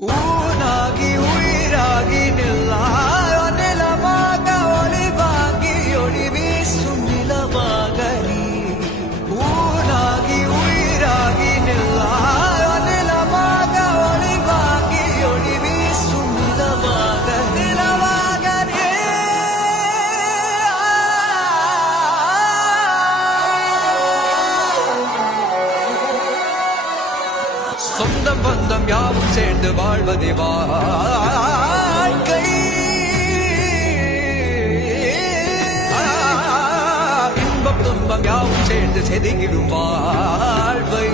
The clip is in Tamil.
ஊனாகி உயிராகி நில்லாயோ நிலமாக ஒளிவாங்கி ஒளி வீசும் நிலமாக நீ ஊனாகி உயிராகி நில்லாயோ நிலமாக ஒளிவாங்கி ஒளி வீசும் நிலமாக நீ சொந்தம் பந்தம் யாவும் சேர்ந்து வாழ்வதே வாழ்க்கை இன்பம் துன்பம் யாவும் சேர்ந்து செதுகிடும் வாழ்வை